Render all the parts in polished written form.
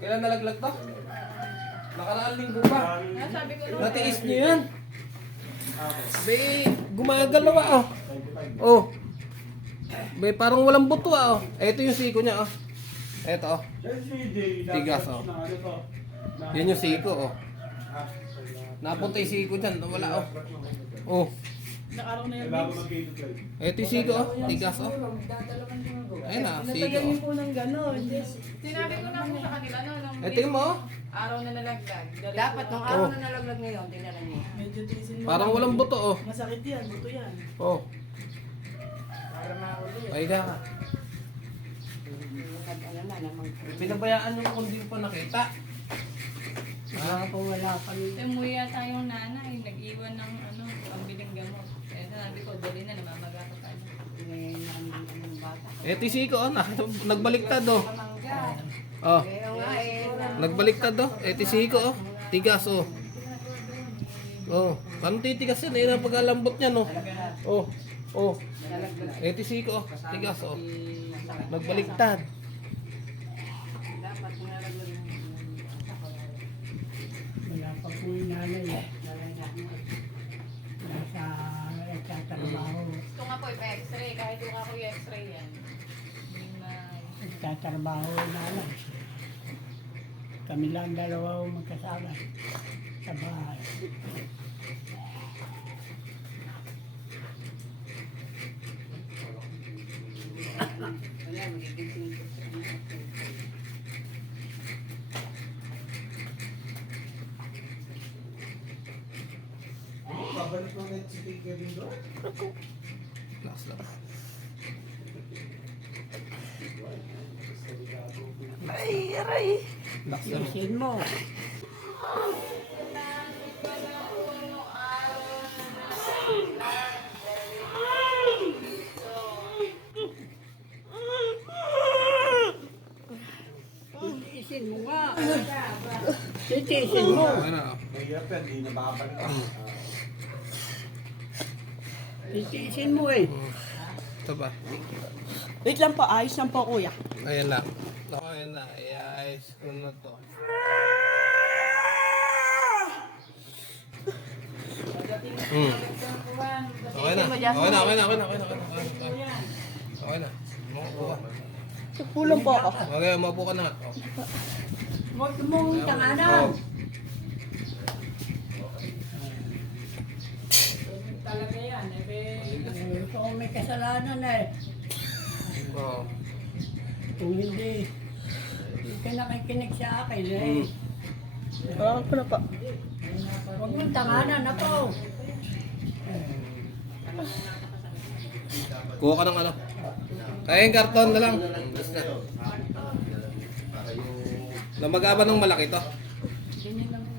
Kailan nalaglag to? Nakaraang linggo pa. Sabi ko Natiis niyo yan. Be, gumagalaw ah. Oh. Be, parang walang buto ah. Ito yung siko niya ah. Ito oh. Tigas oh. Yan yung siko oh. Napunta yung siko dyan. Wala oh. Oh. Nakaraw na yung Ito yung siko oh. Tigas oh. Ayun ah, siko Natagal oh. niyo po ng gano'n. Sinabi ko na po sa kanila no, nung Ito mo oh. araw na nalaglag. Dapat nung araw na nalaglag ngayon, tingnan niyo. Medyo tiisin mo. Parang walang buto oh. Masakit yan, buto yan. Oh. Para mauli. Pahiga ka. Ano na naman. Pinabayaan nyo kung di pa nakita. Wala po, wala kami. Umuwi yata yung nanay, nag-iwan ng pambiling gamot. Kaya sabi ko, dali na, namamaga ko tayo. May anong bata. Eh, tisiko oh. Nagbaliktad oh. Kamangga. Oh. Kaya nga eh. Nagbaliktad oh. Eh, tisiko oh. Tigas oh. Oh. Paano titigas yan? Eh, napag-alambot niya no. Oh. Oh. Eh, tisiko oh. Tigas oh. Nagbaliktad. Dapat nalaglag yung Wala pa po yung nanay eh. Nasa nagtatrabaho. Gusto nga po, ipa-x-ray. Kahit yung ako yung x-ray yan. Hindi Nagtatrabaho yung nanay. Kami lang dalawa ang magkasama sa bahay. wala, magiging Last lang. Ay, aray! Last lang. Isin mo. Isin mo nga. Titiisin mo. Ano? Titiisin mo eh. Ito ba? Wait lang po, ayos lang po kuya. Ayan lang. Okay na. Ayos. Ano na to? Okay na. Okay na. Okay na. Okay na. Okay na. Okay na. Maupo ka. Kulang po ako. Okay, maupo ka na. Oh. Huwag mong tanganan. Oh. Talaga yan, Ikaw may kasalanan eh. Oh. Kung hindi ka nakikinig sa akin eh. Hawakan ko na po. Huwag mong tanganan ako. Kuha ka ng ano? Kaya yung karton na lang. Basta. Namaga ba ng malaki to?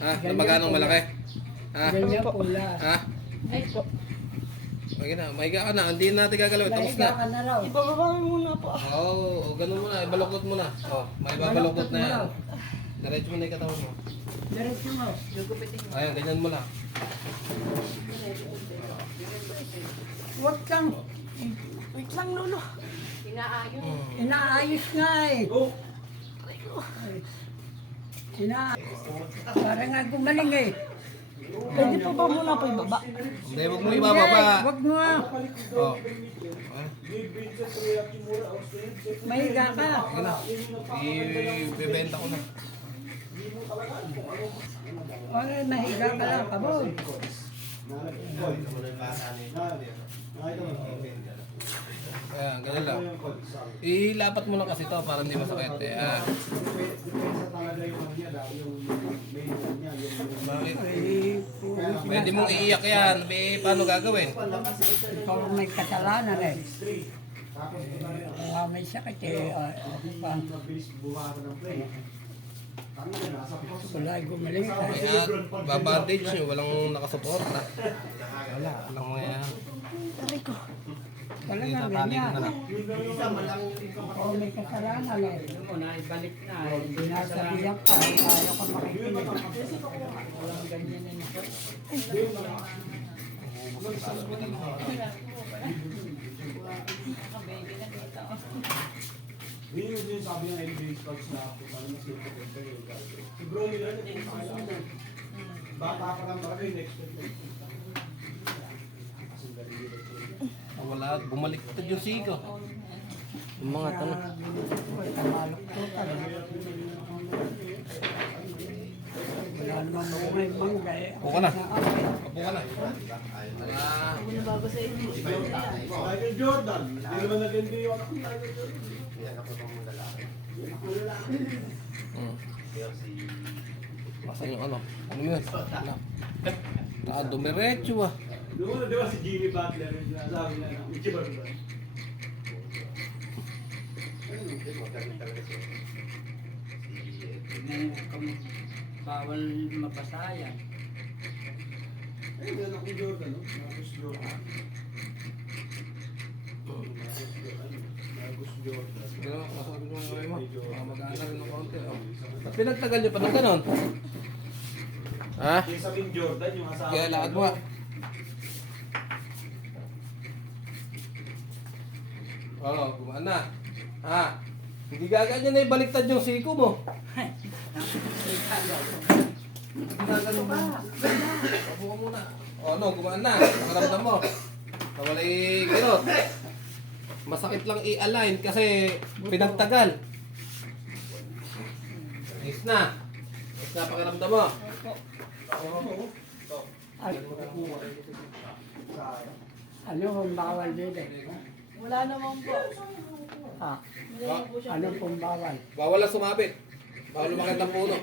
Ha? Namaga ng malaki? Ha? Ganyan pula. Ha? Sige na, mahiga ka na. Hindi natin gagalawin. Tapos Lahiga na. ka na raw. Ibababa mo muna po. Oo, ganun mo na. Ibaloktot mo na. Oh, may babaloktot na yan. Diretso mo na yung katawan mo. Diretso mo. Ayan, ganyan mo lang. Huwag kang Wait lang, Lolo. inaayos. inaayos nga eh. Para nga gumaling eh. Pwede po ba muna po ibaba? Hindi, huwag mo ibababa. Huwag mo nga. Oh. Mahiga ka. Sige na. Ibebenta ko na. Huwag mahiga ka lang. Kabon. Ayan, ganyan lang. Ilapat mo lang kasi to para hindi masakit. Ayan. Bakit? Pwede mong iiyak yan. Paano gagawin? Ikaw may kasalanan eh. May sakit eh. Ano pa? Wala gumaling ka. Kaya, babandage nyo. Walang nakasuporta. Wala. Walang mga yan. Wala Hindi, nga tatali ko na ganyan. lang. Ikaw may kasalanan eh. Binasabihan ka. Ayaw ka makikinig. Hindi yung sabi ng NBA Scouts na ako, paano mas lupit yung gagawin. Si Bro nila, baka pa lang talaga yung next week. Wala, bumaliktad yung siko. Yung mga tanong. Tamalok-tukan. Wala naman mo may bangga eh. Upo ka na. Upo ka na. Michael Jordan, hindi naman nag-NBA yung anak ni Michael Jordan. Asan yung ano? Ano yun? Wala. Dumiretso ah. Doon di ba si Jimmy Butler yung sinasabi niya na Jordan? Bawal mapasayan. Ayun, yung anak ni Jordan, no? Marcus Jordan. Marcus Jordan. Pero masabi ko ngayon mo. Mag-aaral ng konti. Oh. Ba't pinagtagal nyo pa ng ganon? Ha? Yung sabihin Jordan, yung asawa. Kaya lakad mo ah. Oo, gumaan na. Ha? Hindi gaganyan na ibaliktad yung siko mo. Gumagano ba? Tapo ka muna. O ano, gumaan na. Nakaramdam mo. Nawalay kirot. Masakit lang i-align kasi pinagtagal. Ayos na. Ayos na pakiramdam mo. Ano kung bawal dito? Wala naman po. Ah, Hindi naman po siya. ano kung bawal? Bawal lang sumabit. Bawal lumakit ang puno.